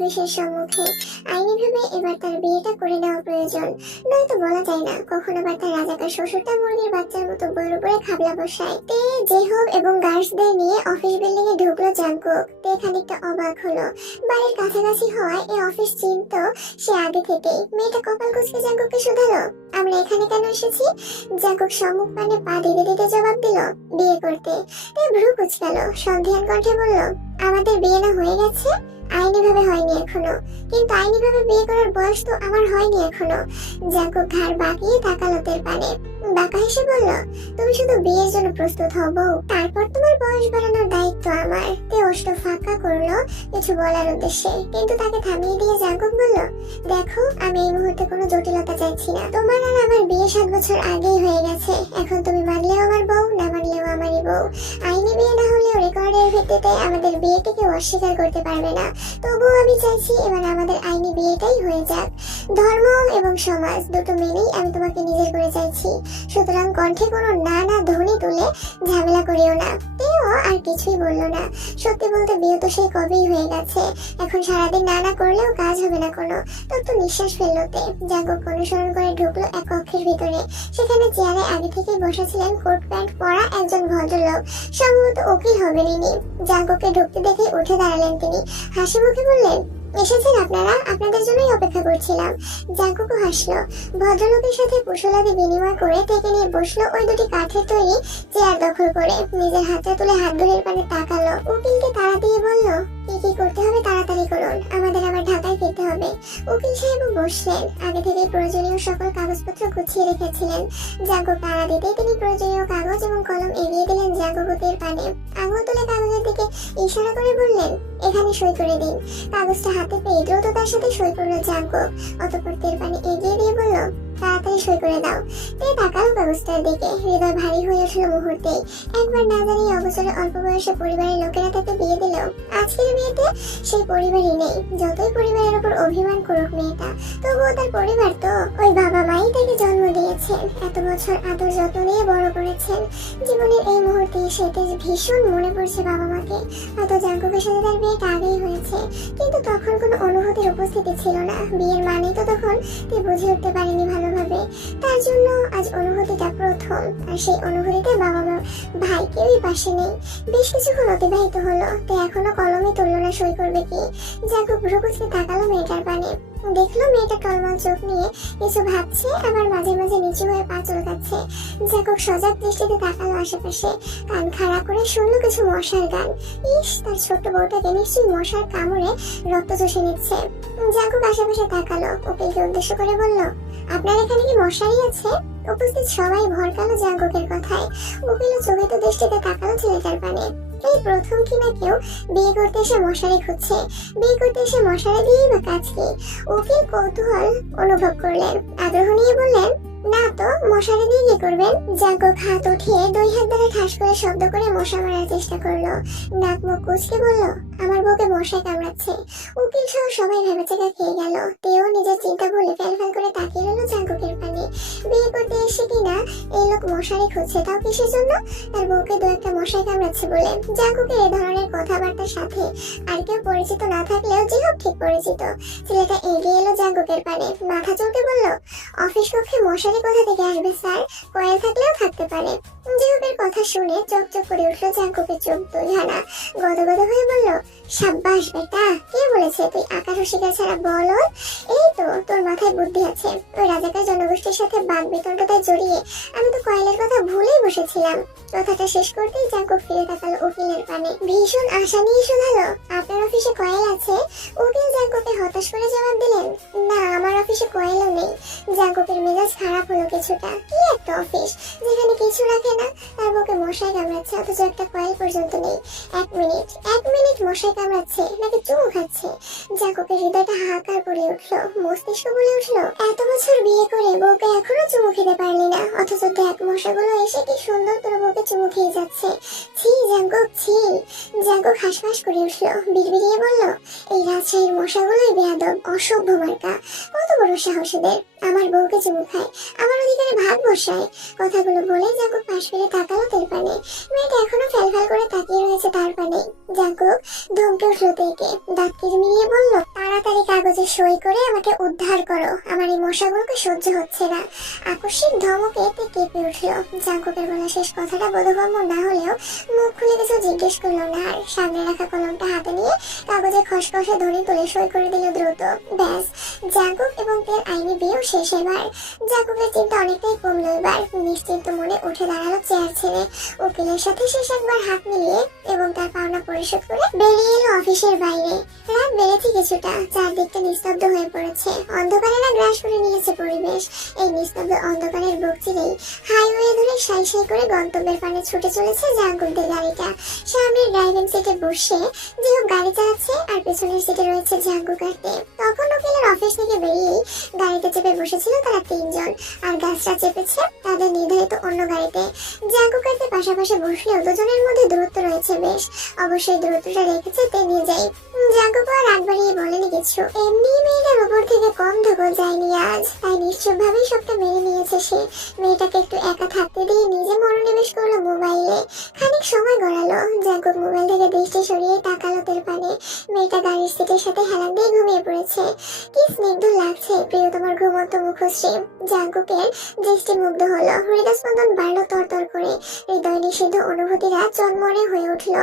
অফিসের সম্মুখে। আইনিভাবে এবার তার বিয়েটা করে নেওয়া প্রয়োজন, নয়তো বলা যায় না কখন আবার তার রাজাকার শ্বশুরটা মুরগির বাচ্চার মতো বইয়ের উপরে খাবলা বসায়। তে জেহব এবং গার্ডসদের নিয়ে অফিস বিল্ডিং এ ঢুকলো জাঙ্কুক। তে খানিকটা অবাক হলো, বাড়ির কাছাকাছি হওয়ায় এই অফিস চিনত সে আগে থেকেই। মেয়েটা কপাল কুঁচকে জাঙ্কুককে শুধালো, আমরা এখানে কেন এসেছি? জাঙ্কুক সম্মুখ পানে পা দিতে দিতে জবাব দিল, বিয়ে করতে। তে ভ্রু কুঁচকালো, সন্ধিহান কণ্ঠে বলল, আমাদের বিয়ে না হয়ে গেছে? আইনিভাবে হয়নি এখনো, কিন্তু আইনিভাবে বিয়ে করার বয়স তো আমার হয়নি এখনো। জাঙ্কুক ঘাড় বাঁকিয়ে তাকালো তের পানে, বাঁকা হেসে বলল, তুমি শুধু বিয়ের জন্য প্রস্তুত হও বউ, তারপর তোমার বয়স বাড়ানোর দায়িত্ব আমার। তে ওষ্ঠ ফাঁকা করলো কিছু বলার উদ্দেশ্যে, কিন্তু তাকে থামিয়ে দিয়ে জাঙ্কুক বলল, দেখো আমি এই মুহূর্তে কোনো জটিলতা চাইছি না। তোমার আর আমার বিয়ে 7 বছর আগেই হয়ে গেছে। এখন তুমি মানলেও আমার বউ, না মানলেও আমারই বউ। আইনি বিয়ে না হলেও রেকর্ডের ভিত্তিতে আমাদের বিয়েকে কেউ অস্বীকার করতে পারবে না। তবুও আমি চাইছি এবার আমাদের আইনি বিয়েটাই হয়ে যাক। ধর্ম এবং সমাজ দুটো মেনেই আমি তোমাকে নিজের করে চাইছি। সুতরাং কণ্ঠে কোনো না না ধ্বনি তুলে ঝামেলা করিও না। তেও আর কিছুই বললো না। সত্যি বলতে বিয়ে তো সেই কবেই হয়ে গেছে, এখন সারাদিন না না করলেও কাজ হবে না কোনো। তোর তো নিঃশ্বাস ফেললো তে। জাঙ্কুক অনুসরণ করে ঢুকলো এক কক্ষের ভিতরে। সেখানে চেয়ারে আগে থেকেই বসা ছিলেন কোট প্যান্ট পরা একজন ভদ্রলোক, সম্ভবত উকিল হবেন ইনি। জাঙ্কুককে ঢুকতে দেখে উঠে দাঁড়ালেন তিনি, হাসি মুখে বললেন, এসেছেন আপনারা, আপনাদের জন্যই অপেক্ষা করছিলাম। জাঙ্কুকও হাসলো। ভদ্রলোকের সাথে কুশলাদি বিনিময় করে থেকে নিয়ে বসলো ওই দুটি কাঠের তৈরি চেয়ার দখল করে। নিজের হাতে তুলে হাত ধরে পানে তাকালো। উকিলকে তাড়া দিয়ে বলল, কি কি করতে হবে তাড়াতাড়ি করুন, আমাদের আবার ঢাকায় ফিরতে হবে। উকিল সাহেব বসলেন। আগে থেকে প্রয়োজনীয় সকল কাগজপত্র গুছিয়ে রেখেছিলেন। জাঙ্কুক তাড়া দিতেই তিনি প্রয়োজনীয় কাগজ এবং কলম এগিয়ে দিলেন জাঙ্কুকের পানে। আঙুল তুলে কাগজের দিকে ইশারা করে বললেন, এখানে সই করে দিন। কাগজটা হাতে পেয়ে দ্রুততার সাথে সই করলো জাঙ্কুক। অতঃপর তের পানে এগিয়ে দিয়ে বলল, তাড়াতাড়ি সই করে দাও। তে তাকালো কাগজটার দিকে, হৃদয় ভারী হয়ে উঠলো মুহূর্তেই। একবার না জানিয়ে অবসরে অল্প বয়সে পরিবারের লোকেরা তাকে বিয়ে দিল। আজকের মেয়েতে সেই পরিবারই নেই। যতই পরিবারের উপর অভিমান করুক মেয়েটা, তবুও তার পরিবার তো। ওই বাবা মাই তাকে জন্ম দিয়েছেন, এত বছর আদর যত্ন নিয়ে বড় করেছেন। জীবনের এই মুহূর্তে এসে ভীষণ মনে পড়ছে বাবা মাকে। হয়তো জাঙ্কুকের সাথে তার বিয়েটা আগেই হয়েছে, কিন্তু তখন কোনো অনুভূতির উপস্থিতি ছিল না। বিয়ের মানে তো তখন তে বুঝে উঠতে পারেনি ভালোভাবে। তার জন্য আজ অনুভূতিটা প্রথম। আর সেই অনুভূতিতে বাবা মা ভাই কেউই পাশে নেই। বেশ কিছুক্ষণ অতিবাহিত হলো। তে এখনো কলমে তুললো না সই করবে কি। জাঙ্কুক ভ্রুকুচকে তাকালো মেয়েটার পানে। দেখলো মেয়েটা টলমল চোখ নিয়ে কিছু ভাবছে, আবার মাঝে মাঝে নিচু হয়ে পা চুলকাচ্ছে। জাঙ্কুক সজাগ দৃষ্টিতে তাকালো আশেপাশে। কান খাড়া করে শুনলো কিছু মশার গান। ইস, তার ছোট্ট বউটাকে নিশ্চয়ই মশার কামড়ে রক্ত চষে নিচ্ছে। জাঙ্কুক আশেপাশে তাকালো। উকিলকে উদ্দেশ্য করে বলল, আপনার এখানে কি মশারি আছে? উপস্থিত সবাই ভরকালো জাঙ্কুকের কথায়। উকিল চোখিত দৃষ্টিতে তাকালো ছেলেটার পানে। এই প্রথম কিনা কেউ বিয়ে করতে এসে মশারি খুঁজছে। বিয়ে করতে এসে মশারি দিয়েই বা কাজ কি? উকিল কৌতূহল অনুভব করলেন, আগ্রহ নিয়ে বললেন, না তো, মশারি দিয়ে কি করবেন? জাঙ্কুক হাত উঠিয়ে 2 হাত ধরে ঠাস করে শব্দ করে মশা মারার চেষ্টা করলো। নাক মুখ কুঁচকে বলল, আমার বউকে মশায় কামড়াচ্ছে। উকিল সহ সবাই ভেবেচাকা খেয়ে গেল। তেও নিজের চিন্তা ভুলে ফ্যাল করে তাকিয়ে রইল জাঙ্কুকের পানে। বিয়ে করতে এসে কিনা এই লোক মশারি খুঁজছে, তাও কিসের জন্য? তার বউকে 2-1টা মশায় কামড়াচ্ছে বলে। জাঙ্কুকের এই ধরনের কথাবার্তার সাথে আর কেউ পরিচিত না থাকলেও যেসব ঠিক পরিচিত। ছেলেটা এগিয়ে এলো জাঙ্কুকের পানে, মাথা চলকে বলল, অফিস কক্ষে মশারি কোথা থেকে আসবে স্যার? কয়েল থাকলেও থাকতে পারে। জেহবের কথা শুনে চকচক করে উঠলো জাঙ্কুকের চোখ দুইখানা। গদগদ হয়ে বলল, সাব্বাস বেটা, কে বলেছে তুই আকাশ শিকার ছাড়া বল? এই তো, তোর মাথায় বুদ্ধি আছে। ওই রাজাকার জনগোষ্ঠীর সাথে বাদ বিতণ্ডতায় জড়িয়ে আমি তো কয়েলের কথা ভুলেই বসেছিলাম। কথাটা শেষ করতেই জাঙ্কুক ফিরে তাকালো উকিলের পানে। ভীষণ আশা নিয়ে শোধালো, আপনার অফিসে কয়েল আছে? উকিল জাঙ্কুকে হতাশ করে জবাব দিলেন, না, আমার অফিসে কয়েলও নেই। জাঙ্কুকের মেজাজ খারাপ হলো কিছুটা। কি একটা অফিস যেখানে কিছু রাখে না, তার বুকে মশায় কামড়াচ্ছে, অথচ একটা কয়েল পর্যন্ত নেই। 1 মিনিট মশায় কামড়াচ্ছে নাকি চুমু খাচ্ছে? জাঙ্কুকের হৃদয়টা হাহাকার করে উঠলো, মস্তিষ্ক বলে উঠলো, এত বছর বিয়ে করে বউকে এখনো চুমু খেতে পারলি না, অথচ দেখ মশাগুলো এসে কি সুন্দর তোর বউকে চুমু খেয়ে যাচ্ছে। ছি জাঙ্কুক, ছি। জাঙ্কুক হাসফাস করে উঠলো, বিড়বিড়িয়ে বলল, এই রাজশাহীর মশাগুলোই বেয়াদব, অসভ্য মার্কা। কত বড় সাহস এদের! আমার বউকে চুমু খায়, আমার অধিকারে ভাগ বসায়। কথাগুলো বলে জাঙ্কুক পাশ ফিরে তাকালো তের পানে। মেয়েটা এখনো ফ্যালফ্যাল করে তাকিয়ে রয়েছে তার পানে। জাঙ্কুক ধমকে উঠল তেকে, দাঁত কিরমিরিয়ে বলল, তাড়াতাড়ি কাগজে সই করে আমাকে উদ্ধার করো, আমার এই মশাগুলোকে সহ্য হচ্ছে না। আকস্মিক ধমকে তে কেঁপে উঠল। জাঙ্কুকের বলা শেষ কথাটা বোধগম্য না হলেও মুখ খুলে কিছু জিজ্ঞেস করলো না আর। সামনে রাখা কলমটা হাতে নিয়ে কাগজে খসখসে ধ্বনি তুলে সই করে দিল দ্রুত। ব্যাস, জাঙ্কুক এবং তের আইনি বিয়েও শেষ। এবার জাঙ্কুকের চিন্তা অনেকটাই কমলো। এবার নিশ্চিন্ত মনে উঠে দাঁড়ালো চেয়ার ছেড়ে। উকিলের সাথে শেষ একবার হাত মিলিয়ে এবং তার পাওনা পরিশোধ করে বেরিয়ে এলো অফিসের বাইরে। রাত বেড়েছে কিছুটা, চারদিকটা নিস্তব্ধ হয়ে পড়েছে। অন্ধকারেরা গ্রাস করে নিয়েছে পরিবেশ। এই নিস্তব্ধ অন্ধকারের বুক চিরেই হাইওয়ে ধরে সাই সাই করে গন্তব্যের পানে ছুটে চলেছে জাঙ্কুকদের গাড়িটা। সামনের ড্রাইভিং সিটে বসে যেও গাড়ি চালাচ্ছে আর পেছনের সিটে রয়েছে জাঙ্কুক আর তে। তখন উকিলের অফিস থেকে বেরিয়েই গাড়িতে চেপে বসেছিল তারা তিনজন, আর গাছটা চেপেছে তাদের নির্ধারিত অন্য গাড়িতে। জাঙ্কুক আর তে পাশাপাশি বসলেও দুজনের মধ্যে দূরত্ব রয়েছে বেশ। অবশ্যই দূরত্বটা রেখেছে তে নিজেই। জাঙ্কুক আর রাগ বাড়িয়ে বলেনি কিছু। এমনি মেয়েটার উপর থেকে কম ধকল যায়নি আজ, তাই নিশ্চয়ভাবেই সবটা মেনে নিয়েছে সে। মেয়েটাকে একটু একা থাকতে দিয়ে নিজে মনোনিবেশ করলো মোবাইলে। খানিক সময় গড়ালো। জাঙ্কুক মোবাইল থেকে দৃষ্টি সরিয়ে তাকালো তের পানে। মেয়েটা গাড়ির সিটের সাথে হেলান দিয়ে ঘুমিয়ে পড়েছে। কি স্নিগ্ধ লাগছে প্রিয়তমার ঘুমন্ত মুখশ্রী। জাঙ্কুকের দৃষ্টি মুগ্ধ হলো, হৃদস্পন্দন বাড়লো তরতর করে। হৃদয় নিষিদ্ধ অনুভূতিরা চনমনে হয়ে উঠল।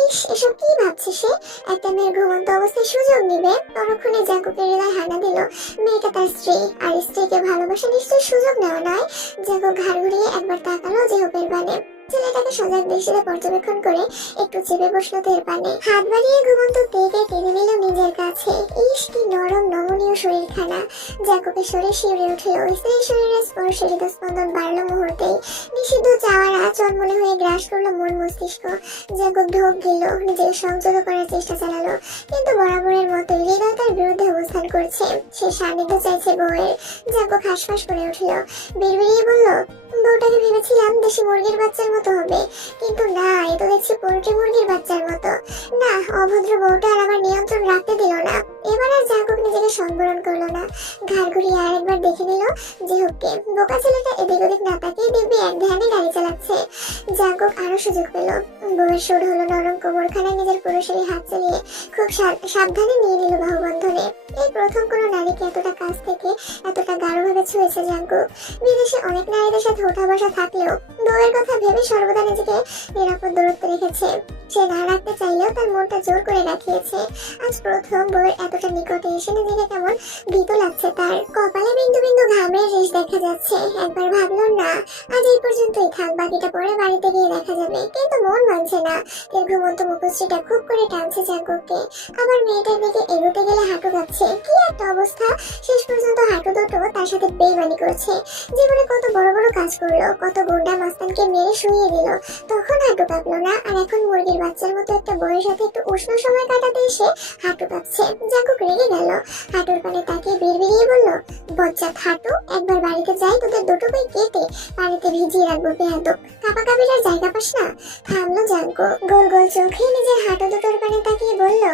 ইস, এসব কি ভাবছে সে? একটা মেয়ের ঘুমন্ত অবস্থায় সুযোগ নিবে? পরক্ষণে জাঙ্কুকের হৃদয় হানা দিল। মেয়েটা তার স্ত্রী, আর স্ত্রীকে ভালোবাসা নিশ্চয়ই সুযোগ নেওয়া নয়। জাঙ্কুক ঘাড় ঘুরিয়ে একবার তাকালো জেহপের পানে। ছেলেটাকে সজাগ দৃষ্টিতে পর্যবেক্ষণ করে একটু চেপে বসলো তের পানে। হাত বাড়িয়ে ঘুমন্ত তেকে টেনে নিল নিজের কাছে। ইস, কি নরম নমনীয় শরীরখানা। জাঙ্কুকের শরীর শিউরে উঠল। স্ত্রীর শরীরের স্পর্শে হৃদস্পন্দন বাড়লো মুহূর্তেই। নিষিদ্ধ চাওয়ারা চনমনে হয়ে গ্রাস করলো মন মস্তিষ্ক। জাঙ্কুক ঢোক গেল, নিজেকে সংযত করার চেষ্টা চালালো, কিন্তু বরাবরের মতোই হৃদয় তার বিরুদ্ধে অবস্থান করছে। সে সান্নিধ্য চাইছে বউয়ের। জাঙ্কুক হাসফাস করে উঠল, বিড়বিড়িয়ে বলল, বউটাকে ভেবেছিলাম দেশি মুরগির বাচ্চার মতো হবে, কিন্তু না, এ তো দেখছি পোল্ট্রি মুরগির বাচ্চার মতো। না, অভদ্র বউটা আর আমার নিয়ন্ত্রণ রাখতে দিল না। এবার আর জাঙ্কুক নিজেকে সংবরণ করলো না। ঘাড় ঘুরিয়ে আরেকবার দেখে নিল জেহপকে। বোকা ছেলেটা এদিক ওদিক না তাকিয়ে দেখবে এক ধ্যানে গাড়ি চালাচ্ছে। জাঙ্কুক আরো সুযোগ পেল। বউয়ের সুর হলো নরম কোমরখানায় নিজের পুরুষেরই হাত চালিয়ে খুব সাবধানে নিয়ে নিল বাহুবন্ধনে। এই প্রথম কোনো নারীকে এতটা কাছ থেকে এতটা গাঢ়ভাবে ছুঁয়েছে জাঙ্কুক। বিদেশে অনেক নারীদের সাথে ওঠা বসা থাকলেও বউয়ের কথা ভেবে সর্বদা নিজেকে নিরাপদ দূরত্ব রেখেছে। সে না রাখতে চাইলেও তার মনটা জোর করে রাখিয়েছে। আজ প্রথম বউয়ের এতটা নিকটে এসে নিজেকে কেমন ভীত লাগছে তার। কপালে বিন্দু বিন্দু ঘামের রেশ দেখা যাচ্ছে। একবার ভাবলো না, আজ এই পর্যন্তই থাক, বাকিটা পরে বাড়িতে গিয়ে দেখা যাবে। কিন্তু মন মানছে না। এর ঘুমন্ত মুখশ্রীটা খুব করে টানছে জাঙ্কুককে। আবার মেয়েটার দিকে এগোতে গেলে হাঁটু কাঁপছে। কি একটা অবস্থা! শেষ পর্যন্ত হাঁটু দুটো তার সাথে বেইমানি করছে। জীবনে কত বড় বড় কাজ করলো, কত গুন্ডা মাস্তানকে মেরে শুইয়ে দিল, তখন হাঁটু কাঁপলো না। আর এখন মুরগির বাচ্চার মতো একটা বউয়ের সাথে একটু উষ্ণ সময় কাটাতে এসে হাঁটু কাঁপছে। জাঙ্কুক রেগে গেল। হাঁটুর পানে তাকিয়ে বিড়বিড়িয়ে বলল, বজ্জাত হাঁটু, একবার বাড়িতে যাই তোদের দুটোকেই কেটে পানিতে ভিজিয়ে রাখবো বেয়াদব। কাঁপাকাঁপিটার জায়গা পাস না? থামলো জাঙ্কুক। গোল গোল চোখে নিজের হাঁটু দুটোর পানে তাকিয়ে বলল,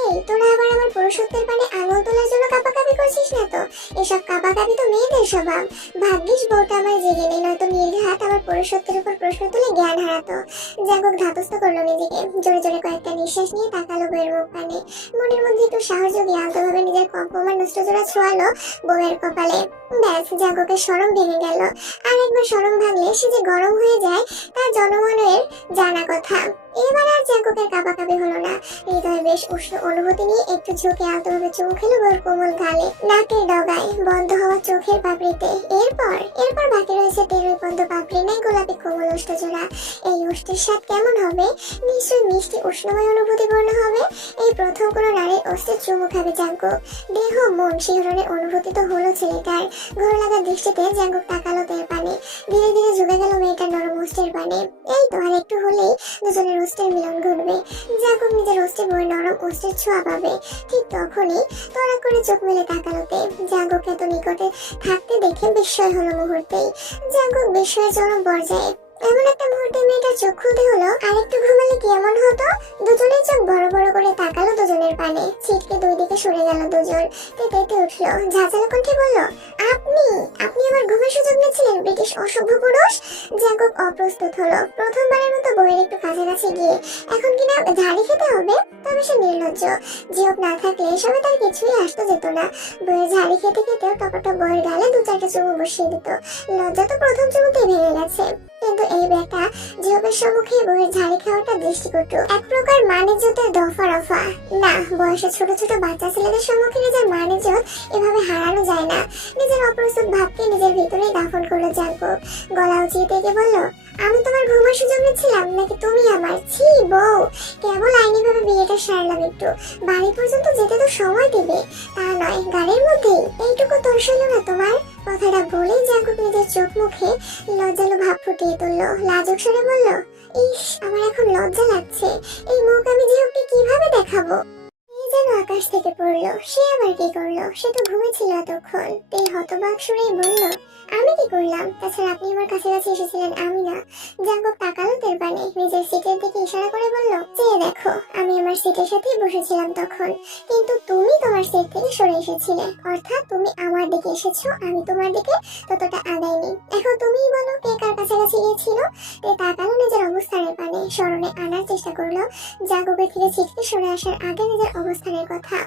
এই, তোরা আবার আমার পুরুষত্বের পানে আঙুল তোলার জন্য কাঁপাকাঁপি করছিস না তো? এসব কাঁপাকাঁপি তো মেয়েদের স্বভাব। ভাগ্যিস বউটা আমার জেগে নেই, নয়তো নির্ঘাত আমার পুরুষত্বের উপর প্রশ্ন তুলে জ্ঞান হারাতো। জাঙ্কুক ধাতস্থ করলো নিজেকে। জোরে জোরে কয়েকটা নিঃশ্বাস নিয়ে তাকালো বউয়ের মুখ পানে। মনের মধ্যে একটু সাহস জোগিয়ে আলতোভাবে নিজের কম্পমান নষ্টজোড়া ছোঁয়ালো বউয়ের কপালে। ব্যাস, জাঙ্কুকের শরম ভেঙে গেল। আর একবার শরম ভাঙলে সে যে গরম হয়ে যায় তার জনমনের জানা কথা। এবার আর জাঙ্কুকের কাঁপাকাঁপি হলো না। হৃদয় বেশ উষ্ণ অনুভূতি নিয়ে একটু ঝুঁকে আলতোভাবে চুমু খেলো বউর কোমল গালে, নাকের ডগায়, বন্ধ হওয়া চোখের পাপড়িতে। এরপর বাকি রয়েছে টেরোই পদ্ম পাপড়ি নাই গোলাপি কোমল ওষ্ঠজোড়া। এই ওষ্ঠের স্বাদ কেমন হবে? নিশ্চয়ই মিষ্টি উষ্ণময় অনুভূতিপূর্ণ হবে। এই প্রথম কোনো নারীর ওষ্ঠে চুমু খাবে জাঙ্কুক। দেহ মন শিহরণের অনুভূতি তো হলো ছেলেটার। ঘর লাগা দৃষ্টিতে জাঙ্কুক তাকালো তের পানে। ধীরে ধীরে ঝুঁকে গেল মেয়েটার নরম ওষ্ঠের পানে। এই তো আর একটু হলেই দুজনের ওষ্ঠের মিলন ঘটবে। জাঙ্কুক নিজের ওষ্ঠে বউয়ের নরম ওষ্ঠের ছোঁয়া পাবে। ঠিক তখনই তড়া করে চোখ মেলে তাকালোতে। জাঙ্কুক এত নিকটে থাকতে দেখে বিস্ময় হলো মুহূর্তেই। জাঙ্কুক বিস্ময়ের চরম পর্যায়ে। এমন একটা মুহূর্তে মেয়েটার চোখ খুলতে হলো। আরেকটু ঘুমালে কি এমন হতো? দুজনের চোখ বড় বড় করে তাকালো দুজনের পানে। ছিটকে দুই দিকে সরে গেল দুজন। তেতে উঠলো, ঝাঁঝালো কণ্ঠে বলল, আপনি আপনি আমার ঘুমের সুযোগ নিয়েছিলেন, ব্রিটিশ অসভ্য পুরুষ। জ্যাকব অপ্রস্তুত হলো। প্রথমবারের মতো বইয়ের একটু কাছাকাছি গিয়ে এখন কিনা ঝাড়ি খেতে হবে। তবে সে নির্লজ্জ। জিওপ না থাকলে এসবে তার কিছুই আসতে যেত না। বইয়ের ঝাড়ি খেতে খেতেও টপাটপ বইয়ের গালে দু চারটা চুমু বসিয়ে দিত। লজ্জা তো প্রথম চুমুতেই ভেঙে গেছে। কিন্তু এই বেটা জিওপের সম্মুখে বইয়ের ঝাড়ি খাওয়াটা দৃষ্টিকটু, এক প্রকার মানিজ্যতের দফা রফা। না, বয়সে ছোট ছোট বাচ্চা ছেলেদের সম্মুখে নিজের মানিজ্যত এভাবে হারানো যায় না। নিজের অপ্রস্তুত ভাবকে নিজের ভিতরেই দাফন করলো জ্যাকব। গলা উঁচিয়ে থেকে বলল, আমি তোমার ঘুমার সুযোগ নিচ্ছিলাম নাকি তুমি আমার? ছি বউ, কেবল আইনি ভাবে বিয়েটা সারলাম, একটু বাড়ি পর্যন্ত যেতে তো সময় দেবে, তা নয় গাড়ির মধ্যেই। এইটুকু তরসাইল না তোমার? কথাটা বলেই জাগব নিজের চোখ মুখে লজ্জালো ভাব ফুটিয়ে তুললো। লাজুক স্বরে বলল, ইস, আমার এখন লজ্জা লাগছে। এই মুখ আমি জিহকে কিভাবে দেখাবো? যেন আকাশ থেকে পড়লো। সে আবার কি করলো? সে তো ঘুমেছিল এতক্ষণ। তে হতবাক সুরেই বলল, আমি কি করলাম? তাছাড়া আপনি আমার কাছাকাছি এসেছিলেন, আমি না। জাঙ্গব তাকালো তের পানে, নিজের সিটের দিকে ইশারা করে বলল, চেয়ে দেখো, আমি আমার সিটের সাথেই বসেছিলাম তখন, কিন্তু তুমি তোমার সিট থেকে সরে এসেছিলে। অর্থাৎ তুমি আমার দিকে এসেছো, আমি তোমার দিকে ততটা আগাইনি। এখন তুমিই বলো কে কার কাছাকাছি গিয়েছিল? তে তাকালো নিজের অবস্থানের পানে, স্মরণে আনার চেষ্টা করলো জাগবের থেকে ছিটকে সরে আসার আগে নিজের অবস্থানের কথা।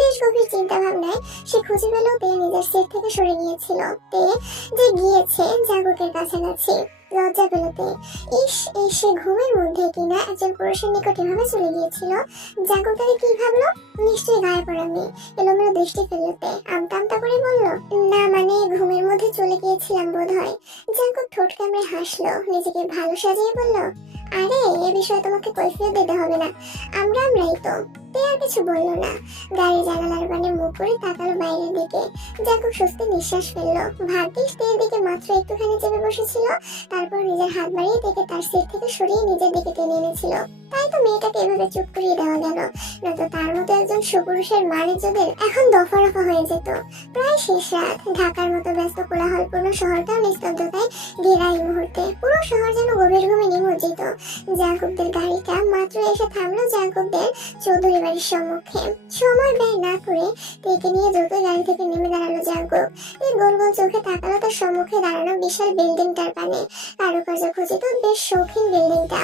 বেশ গভীর চিন্তা ভাবনায় সে খুঁজে পেল তে নিজের সিট থেকে সরে গিয়েছিল। তে যে গিয়েছে জাগকের কাছাকাছি। লজ্জা পেল তে। ইস, সে ঘুমের মধ্যে কিনা একজন পুরুষের নিকট এভাবে চলে গিয়েছিল। জাগক তাকে কি ভাবলো? নিশ্চয়ই গায়ে পড়া মেয়ে। এলোমেলো দৃষ্টি ফেললো তে। আমতা আমতা করে বলল, না মানে ঘুমের মধ্যে চলে গিয়েছিলাম বোধ হয়। জাগক ঠোঁট কামড়ে হাসলো, নিজেকে ভালো সাজিয়ে বলল, আরে এ বিষয়ে তোমাকে কৈফিয়ত দিতে হবে না, আমরাই তো। তে আর কিছু বললো না। গাড়ি জানালার পানে মুখ করে তাকালো বাইরের দিকে। জাকব স্বস্তি নিঃশ্বাস ফেললো। ভাগ্যিস তের দিকে মাত্র একটুখানি চেপে বসেছিল, তারপর নিজের হাত বাড়িয়ে থেকে তার সিট থেকে সরিয়ে নিজের দিকে টেনে এনেছিল। তাই তো মেয়েটাকে এভাবে চুপ করিয়ে দেওয়া গেল, নয়তো তার মতো একজন সুপুরুষের মানিজ্যদের এখন দফা রফা হয়ে যেত। প্রায় শেষ রাত। ঢাকার মতো ব্যস্ত কোলাহলপূর্ণ শহরটাও নিস্তব্ধতায় ঘেরা এই মুহূর্তে। পুরো শহর যেন গভীর ঘুমে নিমজ্জিত। জাকবদের গাড়িটা মাত্র এসে থামলো জাকবদের চৌধুরী বাড়ির সম্মুখে। সময় ব্যয় না করে তেকে নিয়ে দ্রুত গাড়ি থেকে নেমে দাঁড়ালো জাকব। এই গোল গোল চোখে তাকালো তার সম্মুখে দাঁড়ানো বিশাল বিল্ডিংটার পানে। কারুকার্য খচিত বেশ শৌখিন বিল্ডিংটা।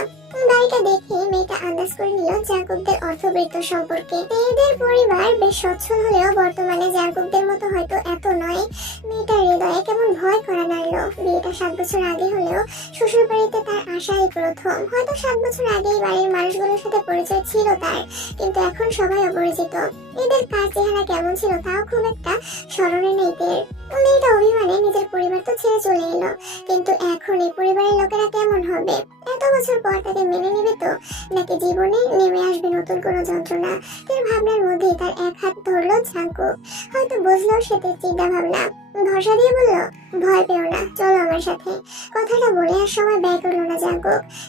বাড়িটা দেখে মেয়েটা আন্দাজ করে নিল জাকবদের অর্থবৃত্ত সম্পর্কে। এদের পরিবার বেশ সচ্ছল হলেও বর্তমানে জাকবদের মতো হয়তো এত নয়। মেয়েটার হৃদয়ে কেমন ভয় করা নাড়লো। বিয়েটা 7 বছর আগে হলেও শ্বশুর বাড়িতে তার আসা এই প্রথম। হয়তো 7 বছর আগে এই বাড়ির মানুষগুলোর সাথে পরিচয় ছিল তার, কিন্তু এখন সবাই অপরিচিত। এদের কার চেহারা কেমন ছিল তাও খুব একটা স্মরণে নেই তের। মেয়েটা অভিমানে নিজের পরিবার তো ছেড়ে চলে এলো, কিন্তু এখন এই পরিবারের লোকেরা কেমন হবে? এত বছর পর তাকে মেনে নেবে তো, নাকি জীবনে নেমে আসবে নতুন কোনো যন্ত্রণা? তের ভাবনার মধ্যেই তার এক হাত ধরলো জাকব। হয়তো বুঝলো সে তের চিন্তা ভাবনা। ভরসা দিয়ে বলল, ভয় পেও না, চলো আমার সাথে। কথাটা বলে আর সময় ব্যয় করলো না জাকব।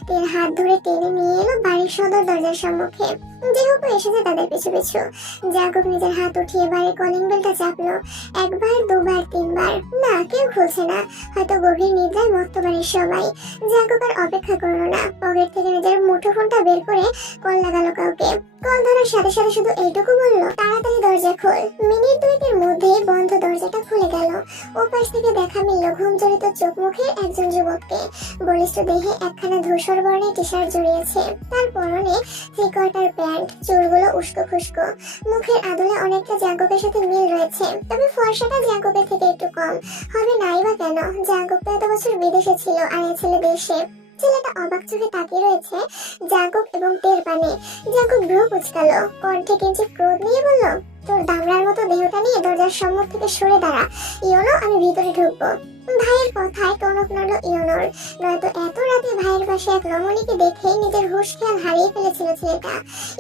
তের হাত ধরে টেনে নিয়ে এলো বাড়ির সদর দরজার সম্মুখে। যেহেতু এসেছে তাদের পিছু পিছু। জাকব নিজের হাত উঠিয়ে বাড়ির কলিং বেলটা চাপলো। একবার, দুবার, তিনবার। না, কেউ খুলছে না। হয়তো গভীর নিদ্রায় মত্ত বাড়ির সবাই। জাকব আর অপেক্ষা করলো না। পকেট থেকে নিজের মুঠোফোনটা বের করে কল লাগালো কাউকে। কল ধরার সাথে সাথে শুধু এইটুকু বলল, তাড়াতাড়ি দরজা খোল। মিনিট দুয়েকের মধ্যেই বন্ধ দরজাটা খুলে গেল। ওপাশ থেকে দেখা মিলল ঘুম জড়িত চোখ মুখের একজন যুবককে। বলিষ্ঠ দেহে একখানা ধূসর বর্ণের টি শার্ট জড়িয়েছে, তার পরনে থ্রি-কোয়ার্টার প্যান্ট, চুলগুলো উস্কো খুস্কো। মুখের আদলে অনেকটা জাকবের সাথে মিল রয়েছে, তবে ফর্সাটা জাকবের থেকে একটু কম হবে। নাই বা কেন? জাকব তো এত বছর বিদেশে ছিল, আর এ ছেলে দেশে। ছেলেটা অবাক চোখে তাকিয়ে রয়েছে জাকব এবং তের পানে। জাকব ভ্রু কুঁচকালো, কণ্ঠে কিঞ্চিৎ ক্রোধ নিয়ে বলল, তোর দামড়ার মতো দেহটা নিয়ে দরজার সম্মুখ থেকে সরে দাঁড়া। ইয়োনো, আমি ভিতরে ঢুকবো। ভাইয়ের কথায় টনক নড়ল ইয়োনোর। নয়তো এত রাতে ভাইয়ের পাশে এক রমণীকে দেখে নিজের হুঁশ খেয়াল হারিয়ে ফেলেছিল ছেলেটা।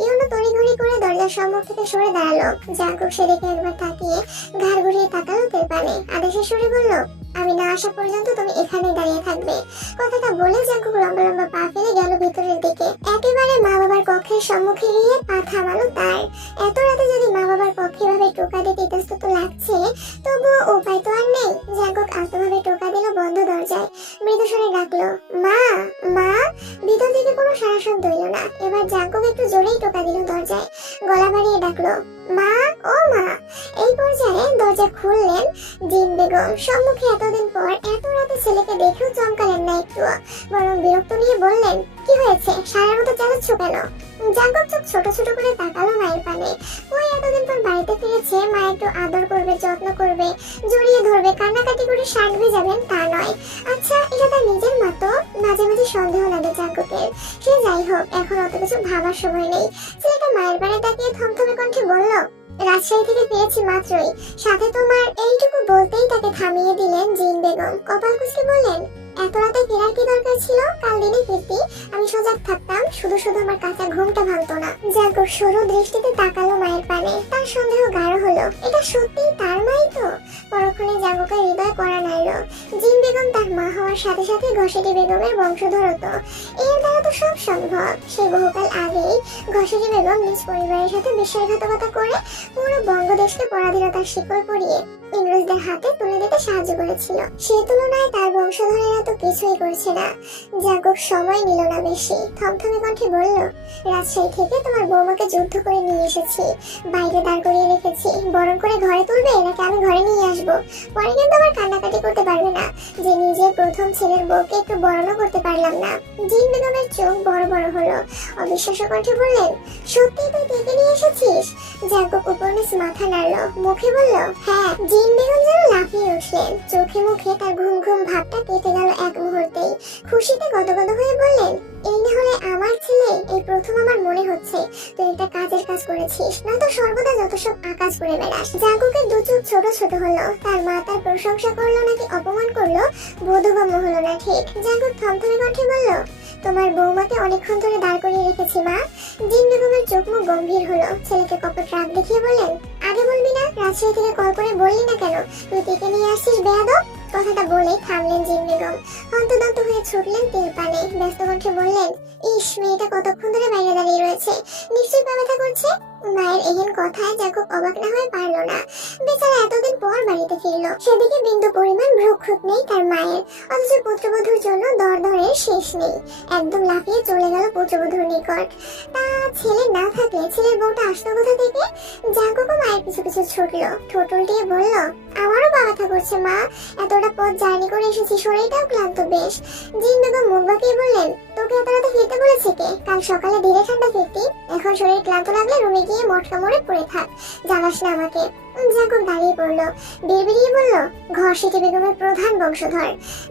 ইয়োনো তড়িঘড়ি করে দরজার সম্মুখ থেকে সরে দাঁড়ালো। জাকব সেদিকে একবার তাকিয়ে ঘাড় ঘুরিয়ে তাকালো তের পানে। আদেশের সুরে বলল, আমি না আসা পর্যন্ত তুমি এখানেই দাঁড়িয়ে থাকবে। কথাটা বলে জাকব লম্বা লম্বা পা ফেলে গেল ভিতরের দিকে। একেবারে মা বাবার কক্ষের সম্মুখে গিয়ে পা থামালো তার। এত রাতে যদি মা বাবার কক্ষে ভাবে টোকা দিতে ইতস্তত লাগছে, তবুও উপায় তো আর নেই। জাকব আলতোভাবে টোকা দিল বন্ধ দরজায়। মৃদু স্বরে ডাকলো, মা মা। ভিতর থেকে কোনো সাড়া শব্দ এলো না। এবার জাঙ্কুক একটু জোরেই টোকা দিল দরজায়, গলা বাড়িয়ে ডাকলো, মা ও মা। এই পর্যায়ে দরজা খুললেন জিন বেগম। সম্মুখে এতদিন পর এত রাতে ছেলেকে দেখেও চমকালেন না একটু, বরং বিরক্ত নিয়ে বললেন, কি হয়েছে, সারার মতো চালাচ্ছ কেন? জাঙ্কুক চোখ ছোট ছোট করে তাকালো মায়ের পানে। ওই এতদিন পর বাড়িতে ফিরেছে, মা একটু আদর করবে, যত্ন করবে, জড়িয়ে ধরবে, কান্নাকাটি করে শাক ভেজাবেন তা নয়। আচ্ছা, এটা তার নিজের মা তো? মাঝে মাঝে সন্দেহ লাগে জাঙ্কুকের। সে যাই হোক, এখন অত কিছু ভাবার সময় নেই। ছেলেটা মায়ের পানে তাকিয়ে থমথমে কণ্ঠে বলল, রাজশাহী থেকে ফিরেছি মাত্রই, সাথে তোমার। এইটুকু বলতেই তাকে থামিয়ে দিলেন জিন বেগম। কপাল কুঁচকে বললেন, এত রাতে ফেরার কি দরকার ছিল? কাল দিনে ফিরতি, আমি সজাগ থাকতাম, শুধু শুধু আমার কাঁচা ঘুমটা ভাঙতো না। জাঙ্কুক সরু দৃষ্টিতে তাকালো মায়ের পানে। তার সন্দেহ গাঢ় হলো, এটা সত্যিই তার মাই তো? পরক্ষণে জাঙ্কুকের হৃদয় কড়া নাড়ল। জিন বেগম তার মা হওয়ার সাথে সাথে ঘসেটি বেগমের বংশধর হতো। এর দ্বারা তো সব সম্ভব। সে বহুকাল আগেই ঘসেটি বেগম নিজ পরিবারের সাথে বিশ্বাসঘাতকতা করে পুরো বঙ্গদেশকে পরাধীনতার শিকল পরিয়ে ইংরেজদের হাতে তুলে দিতে সাহায্য করেছিল। সে তুলনায় তার বংশধরেরা তো কিছুই করছে না। জাঙ্কুক সময় নিল না বেশি, থমথমে কণ্ঠে বলল, রাজশাহী থেকে তোমার বৌমাকে যুদ্ধ করে নিয়ে এসেছি, বাইরে দাঁড় করিয়ে রেখেছি। বরণ করে ঘরে তুলবে নাকি আমি ঘরে নিয়ে আসবো? পরে কিন্তু আবার কান্নাকাটি করতে পারবে না যে নিজের প্রথম ছেলের বউকে একটু বরণও করতে পারলাম না। জিন বেগমের চোখ বড় বড় হলো, অবিশ্বাস্য কণ্ঠে বললেন, সত্যি তুই ডেকে নিয়ে এসেছিস? জাঙ্কুক উপর নিচ মাথা নাড়ল, মুখে বলল, হ্যাঁ। জিন বেগম যেন লাফিয়ে উঠলেন, চোখে মুখে তার ঘুম ঘুম ভাবটা কেটে গেল এক মুহূর্তেই। খুশিতে গদগদ হয়ে বললেন, এই না হলে আমার ছেলে? এই প্রথম আমার মনে হচ্ছে তুই একটা কাজের কাজ করেছিস, নয়তো সর্বদা যত সব আকাশ করে বেড়াস। জাঙ্কুকের দু চোখ ছোট ছোট হলো। তার মা তার প্রশংসা করলো নাকি অপমান করলো বোধগম্য হলো না ঠিক। জাঙ্কুক থমথমে কণ্ঠে বলল, তোমার বৌমাকে অনেকক্ষণ ধরে দাঁড় করিয়ে রেখেছি মা। জিন বেগমের চোখ মুখ গম্ভীর হলো। ছেলেকে কপট রাগ দেখিয়ে বললেন, আগে বলবি না? রাজশাহী থেকে কল করে বললি না কেন তুই ডেকে নিয়ে আসছিস বেয়াদব? কথাটা বলে থামলেন জিন বেগম। হন্তদন্ত হয়ে ছুটলেন তীর পানে, ব্যস্ত কণ্ঠে বললেন, ইস, মেয়েটা কতক্ষণ ধরে বাইরে দাঁড়িয়ে রয়েছে, নিশ্চয়ই পা ব্যথা করছে। মায়ের এহেন কথায় জাঙ্কুক অবাক না হয়ে পারল না। বেচারা এতদিন পর বাড়িতে ফিরল, সেদিকে বিন্দু পরিমাণ ভ্রুক্ষেপ নেই তার মায়ের, অথচ পুত্রবধূর জন্য দর দরের শেষ নেই। একদম লাফিয়ে চলে গেল পুত্রবধূর নিকট। তা ছেলে না থাকলে ছেলের বউটা আসতো কোথা থেকে? জাঙ্কুকও মায়ের পিছু পিছু ছুটলো, ঠোঁট উল্টিয়ে বলল, আমারও পা ব্যথা করছে মা, এতটা পথ জার্নি করে এসেছি, শরীরটাও ক্লান্ত বেশ। জিন বেগম মুখ বাঁকিয়ে বললেন, তোকে এত রাতে ফিরতে বলেছে কে? কাল সকালে ধীরে ঠান্ডা ফিরতি, এখন শরীর ক্লান্ত লাগলে রুমে গিয়ে মটকা মরে পড়ে থাক, জ্বালাস না আমাকে। জাঙ্কুক দাঁড়িয়ে পড়লো, বিড়বিড়িয়ে বলল, ঘসেটি বেগমের প্রধান বংশধর।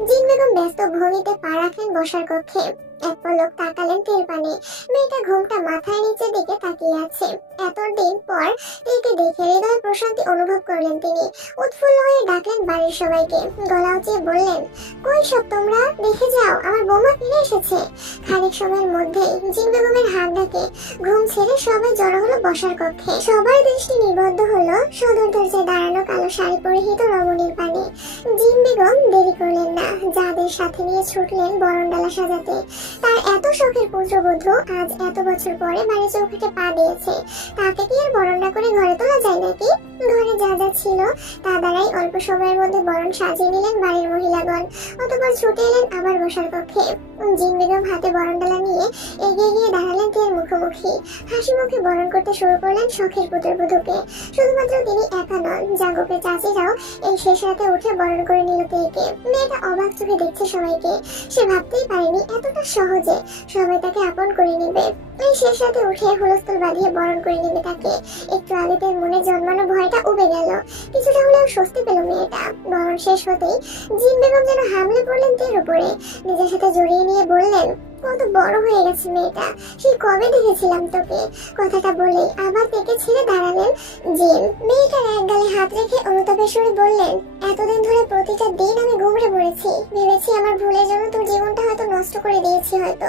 জিন বেগম ব্যস্ত ভঙ্গিতে পা রাখলেন বসার কক্ষে। এক পলক তাকালেন তীর পানে। মেয়েটা ঘুমটা মাথায় নিচের দিকে তাকিয়ে আছে। এতদিন পর তীরকে দেখে হৃদয় প্রশান্তি অনুভব করলেন তিনি। উৎফুল্ল হয়ে ডাকলেন বাড়ির সবাইকে, গলা উঁচিয়ে বললেন, কই সব তোমরা? দেখে যাও, আমার বৌমা ফিরে এসেছে। খানিক সময়ের মধ্যেই জিন বেগমের হাত ডাকে ঘুম ছেড়ে সবাই জড়ো হলো বসার কক্ষে। সবার দৃষ্টি নিবদ্ধ হলো সদর দরজায় দাঁড়ানো কালো শাড়ি পরিহিত রমণীর পানে। জিন বেগম দেরি করলেন না, যাদের সাথে নিয়ে ছুটলেন বরণডালা সাজাতে। তার এত শখের পুত্রবধূ আজ এত বছর পরে বাড়ির চৌকাঠে পা দিয়েছে, তাকে কি আর বরণ না করে ঘরে তোলা যায় নাকি? ঘরে যা যা ছিল তা দ্বারাই অল্প সময়ের মধ্যে বরণ সাজিয়ে নিলেন বাড়ির মহিলাগণ। অতঃপর ছুটে এলেন আবার বসার কক্ষে। জিন বেগম হাতে বরণডালা নিয়ে এগিয়ে গিয়ে দাঁড়ালেন তীর মুখোমুখি। হাসি মুখে বরণ করতে শুরু করলেন শখের পুত্রবধূকে। শুধুমাত্র তিনি একা নন, জাঙ্কুকের চাচিরাও এই শেষ রাতে উঠে বরণ করে নিল তীরকে। মেয়েটা অবাক চোখে দেখছে সবাইকে। সে ভাবতেই পারেনি এতটা সহজে সবাই তাকে আপন করে নেবে। এই শেষ রাতে উঠে হুলস্থুল বাঁধিয়ে বরণ করে নেবে তাকে। একটু আগে তার মনে জন্মানো ভয়টা উবে গেল, কিছুটা হলেও স্বস্তি পেল মেয়েটা। বরণ শেষ হতেই জিন বেগম যেন হামলে পড়লেন তীর উপরে, নিজের সাথে জড়িয়ে নিয়ে বললেন, কত বড় হয়ে গেছে মেয়েটা, সেই কবে দেখেছিলাম তোকে। কথাটা বলে আবার তেকে ছেড়ে দাঁড়ালেন জিন। মেয়েটার এক গালে হাত রেখে অনুতাপের সুরে বললেন, এতদিন ধরে প্রতিটা দিন আমি ঘুমড়ে পড়েছি, ভেবেছি আমার ভুলের জন্য তোর জীবনটা হয়তো নষ্ট করে দিয়েছি, হয়তো